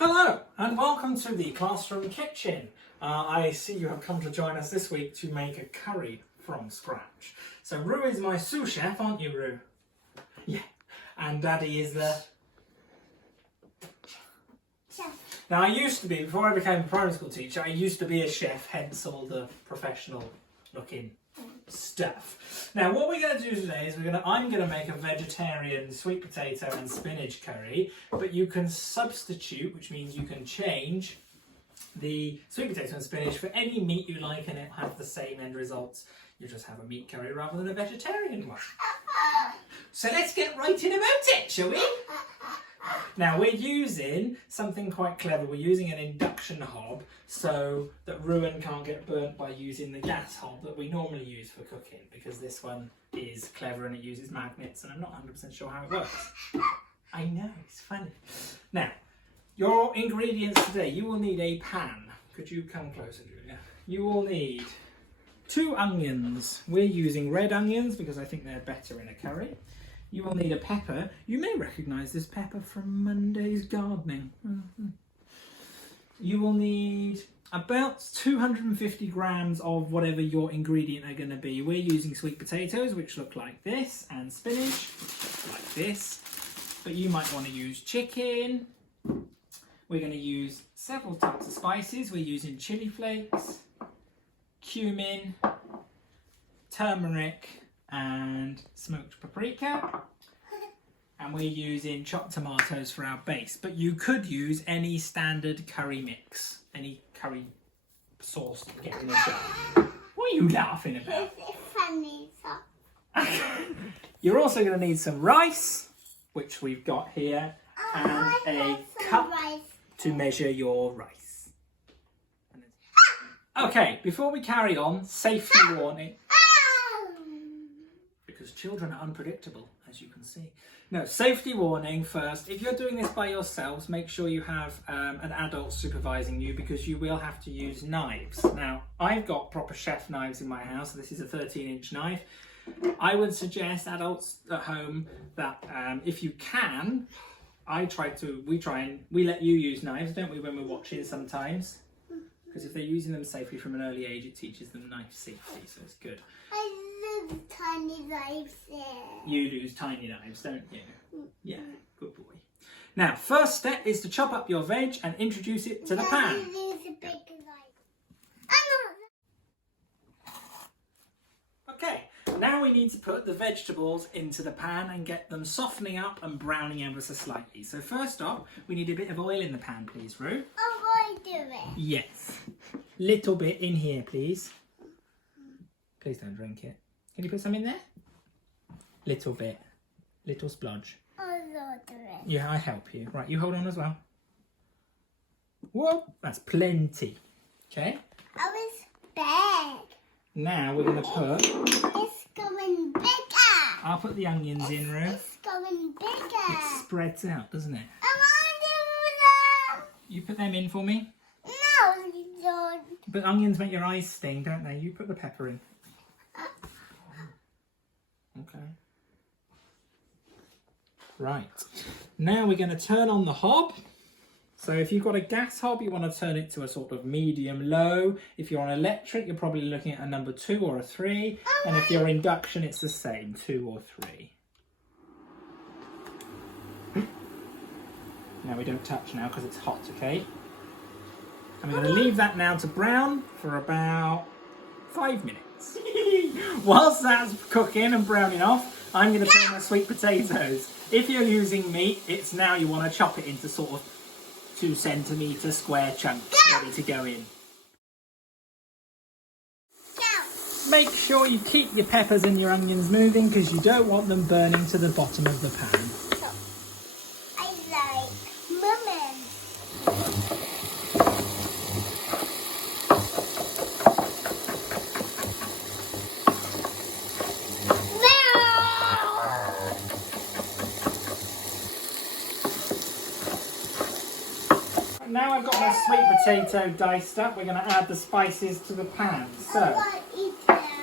Hello and welcome to the Classroom Kitchen. I see you have come to join us this week to make a curry from scratch. So Rue is my sous chef, aren't you, Rue? Yeah. And Daddy is the chef. Now I used to be, before I became a primary school teacher, I used to be a chef, hence all the professional looking stuff. Now what we're going to do today is I'm going to make a vegetarian sweet potato and spinach curry, but you can substitute, which means you can change the sweet potato and spinach for any meat you like and it'll have the same end results. You just have a meat curry rather than a vegetarian one. So let's get right in about it, shall we? Now we're using something quite clever. We're using an induction hob so that Ruin can't get burnt by using the gas hob that we normally use for cooking, because this one is clever and it uses magnets and I'm not 100% sure how it works. I know, it's funny. Now, your ingredients today, you will need a pan. Could you come closer, Julia? You will need 2 onions. We're using red onions because I think they're better in a curry. You will need a pepper. You may recognise this pepper from Monday's gardening. You will need about 250 grams of whatever your ingredient are going to be. We're using sweet potatoes, which look like this, and spinach, which look like this. But you might want to use chicken. We're going to use several types of spices. We're using chili flakes, cumin, turmeric, and smoked paprika, and we're using chopped tomatoes for our base, but you could use any standard curry mix, any curry sauce to get in a jar. What are you laughing about? Funny. You're also going to need some rice, which we've got here, and a cup to measure your rice. Okay, before we carry on, safety warning. Because children are unpredictable, as you can see. No, safety warning first. If you're doing this by yourselves, make sure you have an adult supervising you, because you will have to use knives. Now, I've got proper chef knives in my house. This is a 13-inch knife. I would suggest adults at home that if you can, we let you use knives, don't we, when we're watching sometimes? Because if they're using them safely from an early age, it teaches them knife safety, so it's good. Tiny knives there. You use tiny knives, don't you? Yeah, good boy. Now, first step is to chop up your veg and introduce it to the pan. Use a big knife. Okay, now we need to put the vegetables into the pan and get them softening up and browning ever so slightly. So first off, we need a bit of oil in the pan, please, Rue. Oh, I do it. Yes. Little bit in here, please. Please don't drink it. Can you put some in there? Little bit. Little splodge. I'll do it. Yeah, I help you. Right, you hold on as well. Whoa, that's plenty. Okay. I was big. Now we're going to put... It's going bigger. I'll put the onions in, Rue. It's going bigger. It spreads out, doesn't it? I want to do them. You put them in for me? No, you don't. But onions make your eyes sting, don't they? You put the pepper in. Okay. Right. Now we're going to turn on the hob. So if you've got a gas hob, you want to turn it to a sort of medium-low. If you're on electric, you're probably looking at a number 2 or a 3. And if you're induction, it's the same, 2 or 3. Now we don't touch now because it's hot, okay? And we're going to leave that now to brown for about 5 minutes. Whilst that's cooking and browning off, I'm going to put in my sweet potatoes. If you're using meat, it's now you want to chop it into sort of 2 centimetre square chunks ready to go in. Make sure you keep your peppers and your onions moving because you don't want them burning to the bottom of the pan. I like lemon. Now I've got my sweet potato diced up, we're going to add the spices to the pan. So,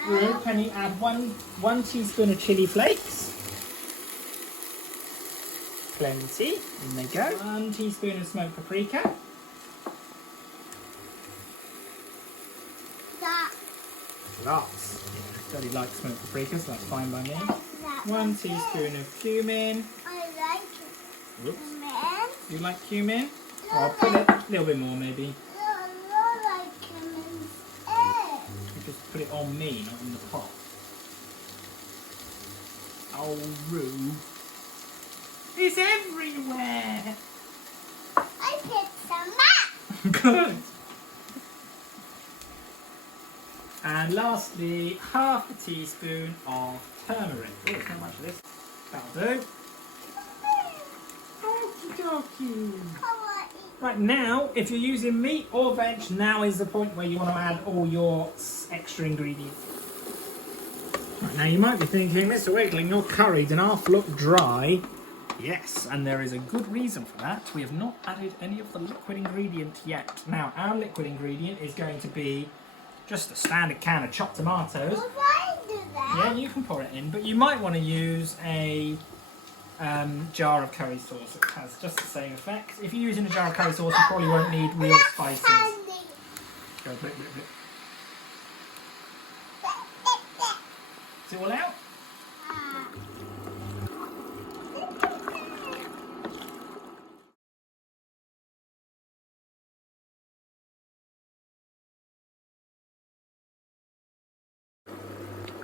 Rue, can you add one teaspoon of chili flakes? plenty. In they go. 1 teaspoon of smoked paprika. That. Lots. Yeah, Daddy likes smoked paprika, so that's fine by me. That 1 teaspoon of cumin. I like it. Oops. Man. You like cumin? Oh, I'll put it a little bit more maybe. I like him in egg. You just put it on me, not in the pot. Oh, Roo. It's everywhere. I picked some up. Good. And lastly, half a teaspoon of turmeric. Oh, it's not much of this. That'll do. Okie dokie. Right, now, if you're using meat or veg, now is the point where you want to add all your extra ingredients. Right, now you might be thinking, Mr. Wakeling, your curry did half look dry. Yes, and there is a good reason for that. We have not added any of the liquid ingredient yet. Now, our liquid ingredient is going to be just a standard can of chopped tomatoes. Well, why do that? Yeah, you can pour it in, but you might want to use a jar of curry sauce. It has just the same effect. If you're using a jar of curry sauce, you probably won't need real spices. Go blip, blip, blip. Is it all out?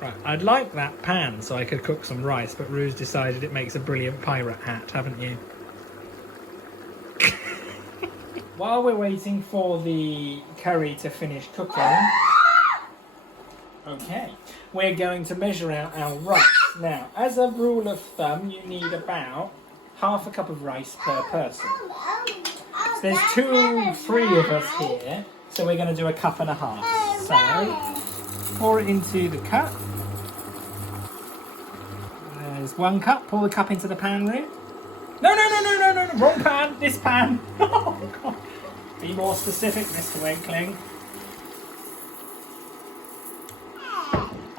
Right, I'd like that pan so I could cook some rice, but Rue's decided it makes a brilliant pirate hat, haven't you? While we're waiting for the curry to finish cooking, okay, we're going to measure out our rice. Now, as a rule of thumb, you need about half a cup of rice per person. So there's 3 of us here, so we're going to do 1.5 cups. So, pour it into the cup. There's 1 cup. Pour the cup into the pan, Rue. No, wrong pan. This pan. Oh, God. Be more specific, Mr. Wakeling.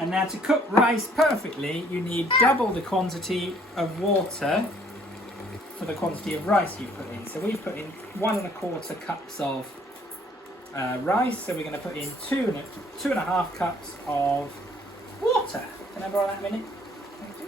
And now to cook rice perfectly, you need double the quantity of water for the quantity of rice you put in. So we've put in 1.25 cups of rice, so we're going to put in 2.5 cups of water. Can I borrow that a minute? Thank you.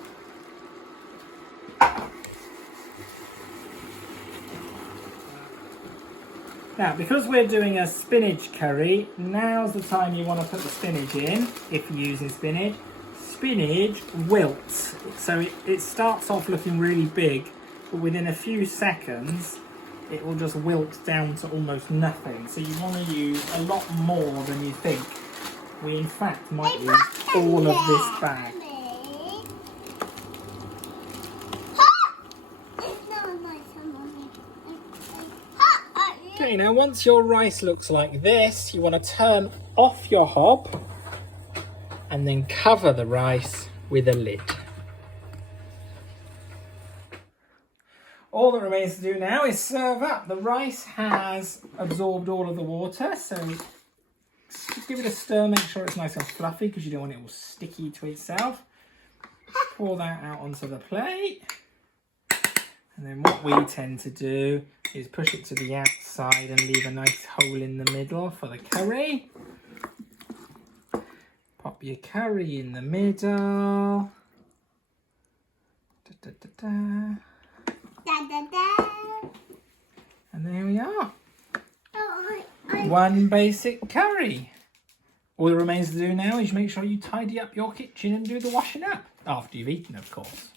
Now, because we're doing a spinach curry, now's the time you want to put the spinach in, if you're using spinach. Spinach wilts, so it starts off looking really big, but within a few seconds, it will just wilt down to almost nothing. So you want to use a lot more than you think. We in fact might use all of this bag. Okay, now once your rice looks like this, you want to turn off your hob and then cover the rice with a lid. All that remains to do now is serve up. The rice has absorbed all of the water, so just give it a stir, make sure it's nice and fluffy because you don't want it all sticky to itself. Pour that out onto the plate. And then what we tend to do is push it to the outside and leave a nice hole in the middle for the curry. Pop your curry in the middle. Da, da, da, da. Da, da, da. And there we are. Oh, One basic curry. All that remains to do now is make sure you tidy up your kitchen and do the washing up. After you've eaten, of course.